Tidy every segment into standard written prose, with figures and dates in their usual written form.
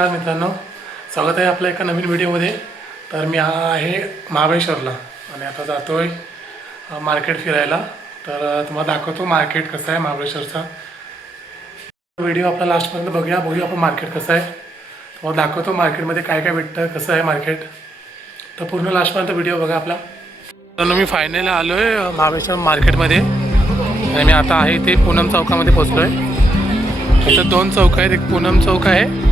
मित्रांनो, स्वागत आहे आपल्या एका नवीन व्हिडिओमध्ये. तर मी आहे महाबळेश्वरला आणि आता जातो आहे मार्केट फिरायला. तर तुम्हाला दाखवतो मार्केट कसं आहे महाबळेश्वरचा. व्हिडिओ आपला लास्टपर्यंत बघूया आपण मार्केट कसं आहे. तुम्हाला दाखवतो मार्केटमध्ये काय काय भेटतं, कसं आहे मार्केट. तर पूर्ण लास्टपर्यंत व्हिडिओ बघा आपला. तर मी फायनली आलो आहे महाबळेश्वर मार्केटमध्ये आणि मी आता आहे ते पूनम चौकामध्ये पोचलो आहे. इथं दोन चौक आहेत, एक पूनम चौक आहे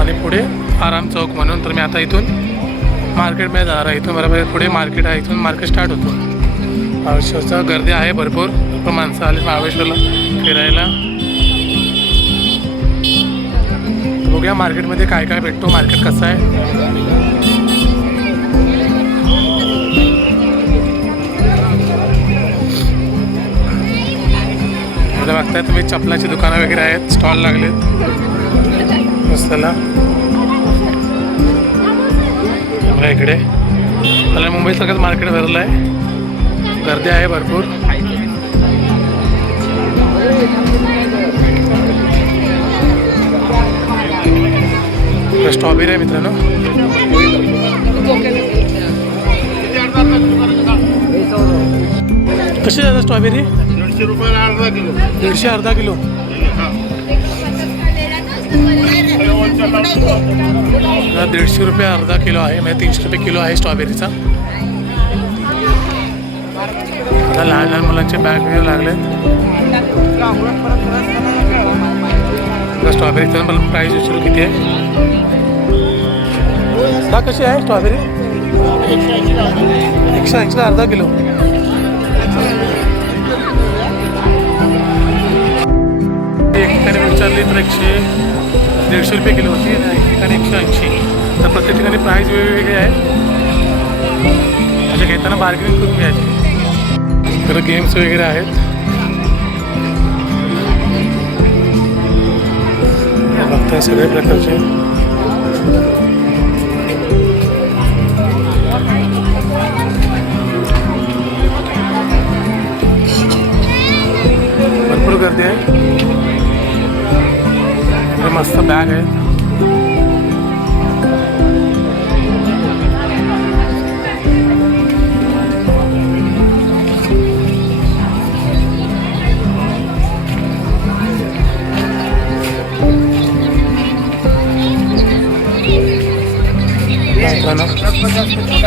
आणि पुढे आराम चौक म्हणून. तर मी आता इथून मार्केटमध्ये जाणार आहे. इथून बरोबर पुढे मार्केट आहे, इथून मार्केट स्टार्ट होतो. महाबळेश्वरचं गर्दी आहे, भरपूर माणसं आले महाबळेश्वरला फिरायला. तर बघूया मार्केटमध्ये काय काय भेटतो, मार्केट कसं आहे. बघताय तुम्ही चपलाची दुकानं वगैरे आहेत, स्टॉल लागलेत मस्तला. इकडे मला मुंबई सगळंच मार्केट भरलं आहे, गर्दी आहे भरपूर. स्ट्रॉबेरी आहे मित्रांनो. कशी जातात स्ट्रॉबेरी? 150 रुपयाला अर्धा किलो. 150 अर्धा किलो. 150 रुपये अर्धा किलो आहे, म्हणजे 300 रुपये किलो आहे स्ट्रॉबेरीचा. आता लहान लहान मुलांचे बॅग वगैरे लागले. स्ट्रॉबेरीचा मला प्राईस विचारू किती आहे. का कशी आहे स्ट्रॉबेरी? 180 अर्धा किलो. एक ठिकाणी विचारली तर 150 रुपये किलो होती आणि एक ठिकाणी 180. तर प्रत्येक ठिकाणी प्राईस वेगवेगळे आहे, म्हणजे घेताना बार्गेनिंग करून घ्यायची. तर गेम्स वगैरे आहेत. बघताय सगळे प्रकारचे. भरपूर गर्दी आहे. मस्त बॅग आहे.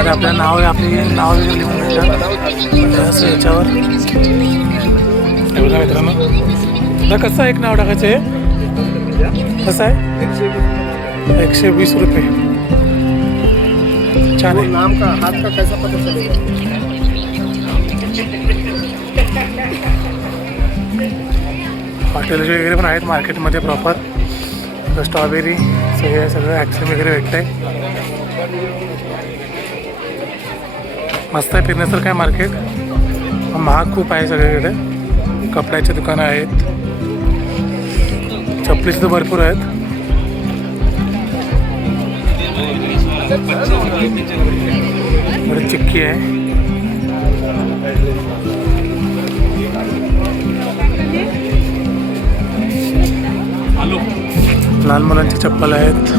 आपलं नाव आहे, आपली नाव वगैरे लिहून भेटतात असं याच्यावर. बघा मित्रांनो, आता कसं आहे एक नाव टाकायचं आहे. कसं आहे? 120 रुपये. छान आहे. नाम का हाथ का कैसा पता चलेगा? हॉटेल वगैरे पण आहेत मार्केटमध्ये प्रॉपर. स्ट्रॉबेरी हे सगळं ॲक्शन वगैरे भेटत आहे. मस्त आहे, फिरण्यासारखं आहे मार्केट. महाग खूप आहे सगळीकडे. कपड्याचे दुकानं आहेत, चपलीचे तर भरपूर आहेत. बरं चिक्की आहे. लहान मुलांची चप्पल आहेत.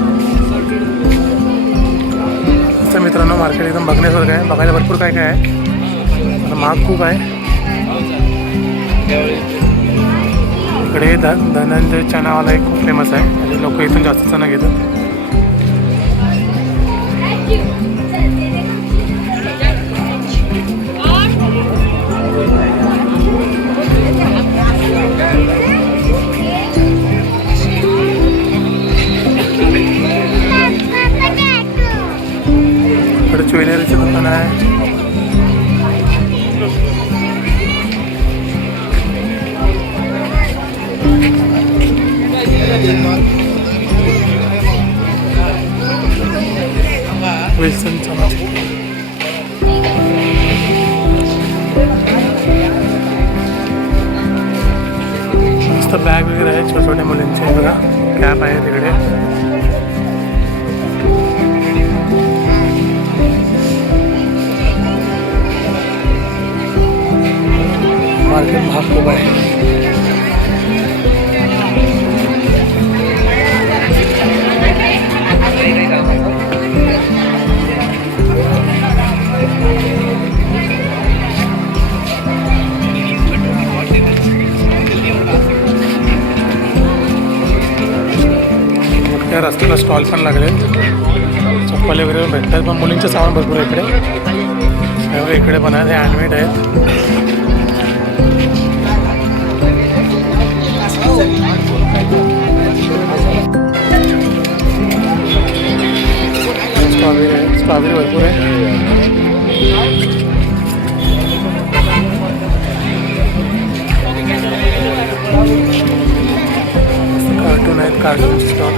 असं मित्रांनो मार्केट एकदम बघण्यासारखं आहे, बघायला भरपूर काय काय आहे. महाग खूप आहे. इकडे धनंजय चनावाला एक खूप फेमस आहे, म्हणजे लोक इथून जास्त चणा घेतात. इकडे ज्वेलरीचं दुकान आहे. विल्सन चमचे. मस्त बॅग वगैरे आहे छोट्या छोट्या मुलींचे. बघा कॅप आहे तिकडे. मार्केट महाग खूप आहे. इकडे रस्त्याला स्टॉल पण लागले, चप्पल वगैरे भेटतात, पण मुलींचं सामान भरपूर आहे इकडे. इकडे पण आहे, हँडमेड आहेत. स्ट्रॉबेरी आहे, स्ट्रॉबेरी भरपूर आहे. कार्टून आहेत, कार्टून स्टॉल.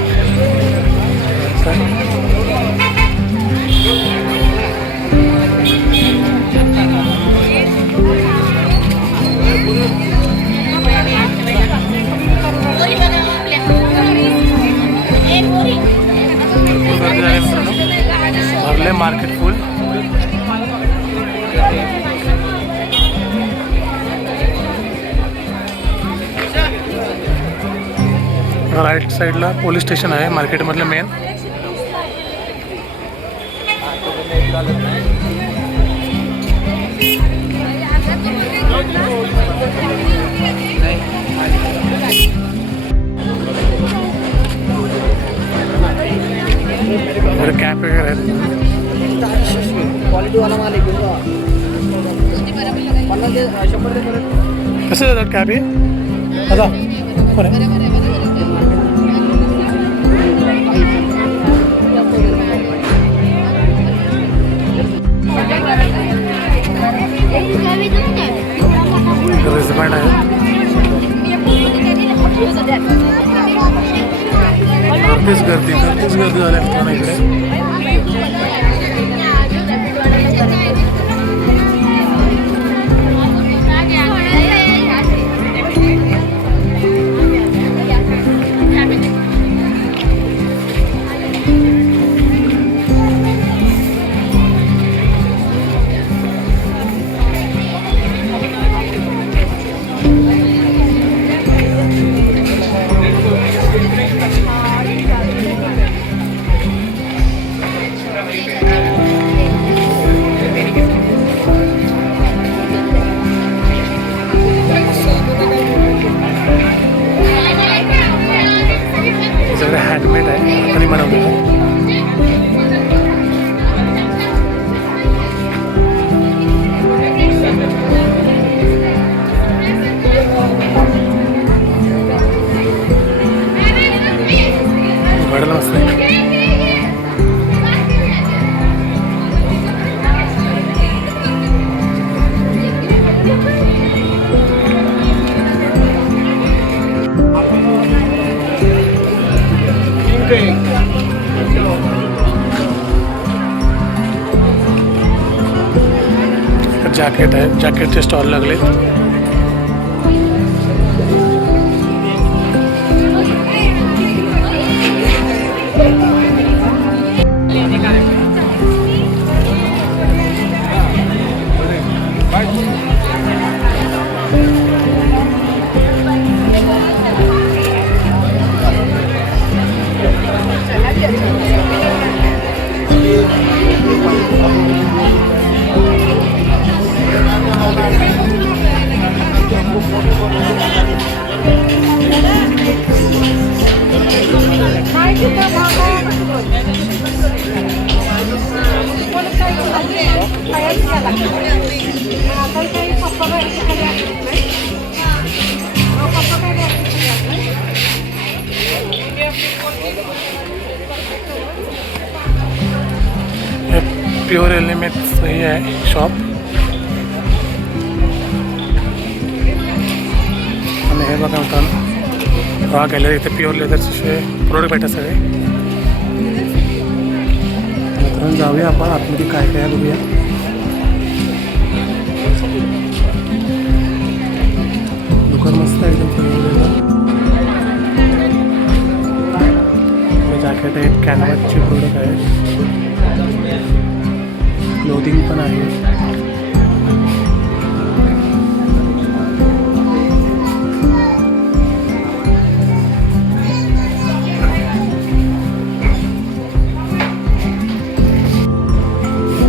भरले मार्केट फुल. राईट साईडला पोलीस स्टेशन आहे मार्केटमधलं मेन. कॅप वगैरे आहेत. कसं देतात कॅप हे आता बरं. रिजबँड आहे. गर्दीच गर्दी झाली आहे इकडे. सगळं हँडमेड आहे, हाताने बनवलेलं आहे. घडलं मस्त आहे. जॅकेट आहे, जॅकेटचे स्टॉल लागले. प्योर एलिमेंट्स हे आहे शॉप. आणि हे बघा मित्रांनो, हा गॅलरी, इथे प्युअर लेदरचे प्रोडक्ट भेटतात सगळे. मित्रांनो जाऊया आपण आतमध्ये काय काय बघूया. दुकान मस्त आहे एकदम. जॅकेट आहेत, कॅनव्हासचे प्रोडक्ट आहेत, क्लोथिंग पण आहे.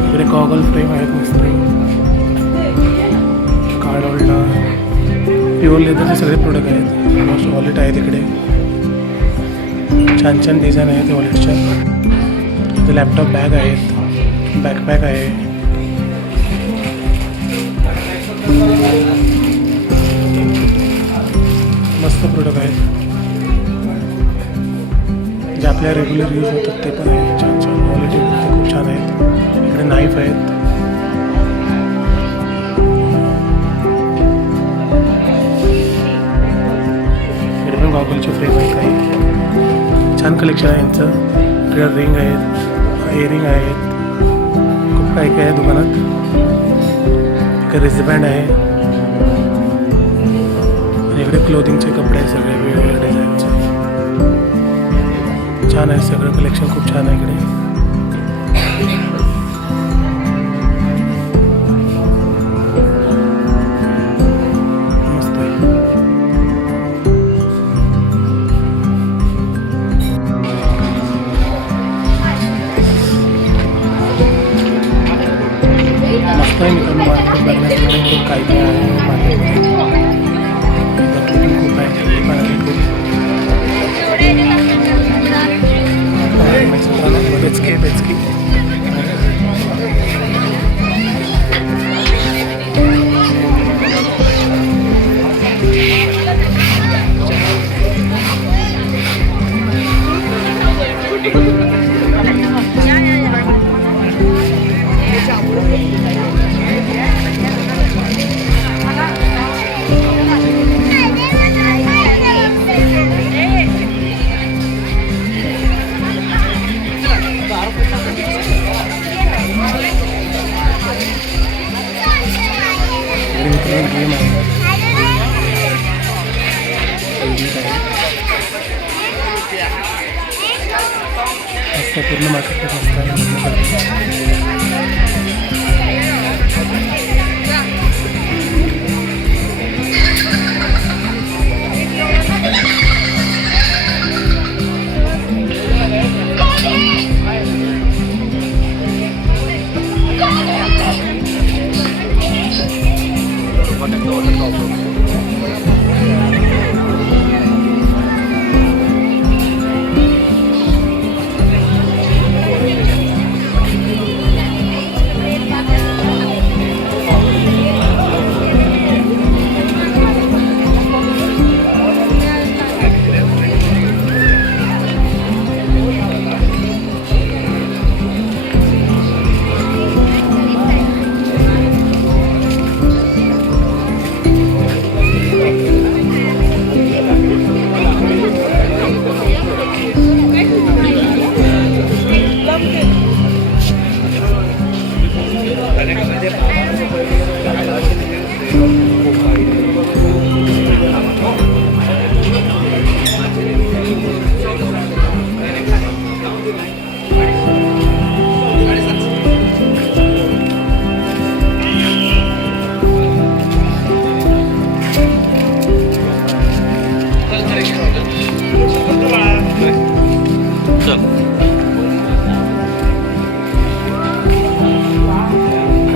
इकडे गॉगल फ्रेम आहेत मस्त. कार्ड होल्डर, प्युअर लेदरचे सगळे प्रोडक्ट आहेत. ऑलमोस्ट वॉलेट आहेत इकडे. छान छान डिझाईन आहेत वॉलेटच्या. इथे लॅपटॉप बॅग आहेत, बॅकपॅक आहे. मस्त प्रोडक्ट आहेत जे आपल्या रेग्युलर यूज होतात ते पण आहेत. छान छान क्वालिटी खूप छान आहेत. इकडे नाईफ आहेत. इकडे पण गॉगलचे फ्रेम आहेत काही. छान कलेक्शन आहे यांचं. इकडे रिंग आहेत, इयरिंग आहेत, खूप काही काय आहे दुकानात. इकडे रिस्टबँड आहे आणि इकडे क्लोथिंगचे कपडे आहेत सगळे वेगवेगळ्या डिझाईनचे. छान आहे सगळं कलेक्शन, खूप छान आहे इकडे. मस्त आहे. मस्त आहे मित्रांनो. मार्केट बघण्यासाठी खूप काही काय आहे मार्केटमध्ये. गर्दी पण खूप आहे, पण आहे खूप. बेचकी बेचकी गेम आहे. मस्त पूर्ण मार्केट मस्त आहे.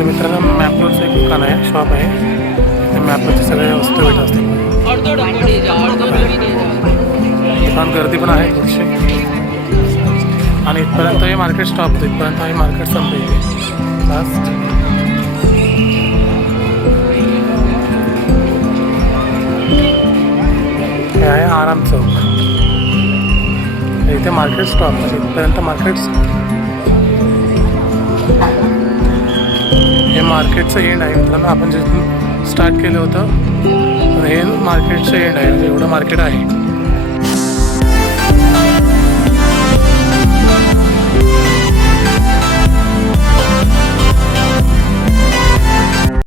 मित्रांनो मॅपलचं एक दुकान आहे, शॉप आहे. ते मॅपलचे सगळे वस्तू भेटत असते. दुकान गर्दी पण आहे थोडीशी. आणि इथपर्यंत हे मार्केट स्टॉप होतं. इथपर्यंत हे मार्केट संपलं इथे लास्ट. हे आहे आराम चौक. इथे मार्केट स्टॉप म्हणजे इथपर्यंत मार्केट. हे मार्केटचं एंड आहे मित्रांनो. आपण जिथून स्टार्ट केलं होतं हे मार्केटचं एंड आहे. म्हणजे एवढं मार्केट आहे.